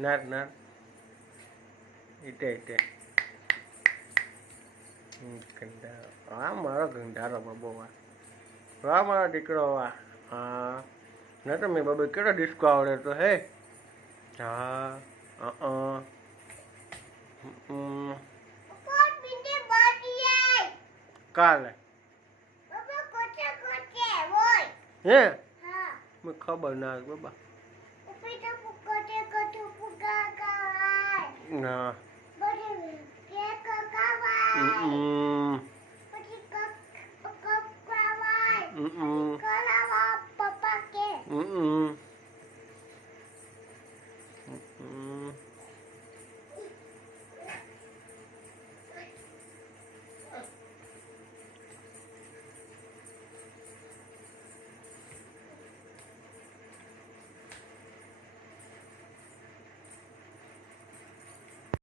નાર નાર ઈટે હા મારો ગંધારો બાબો વાહ મારો દીકરો વાહ હા ના તો મેં બાબા કેટલો ડિસ્કો આવડે તો હે હા કાલે હે મને ખબર ના બાબા ના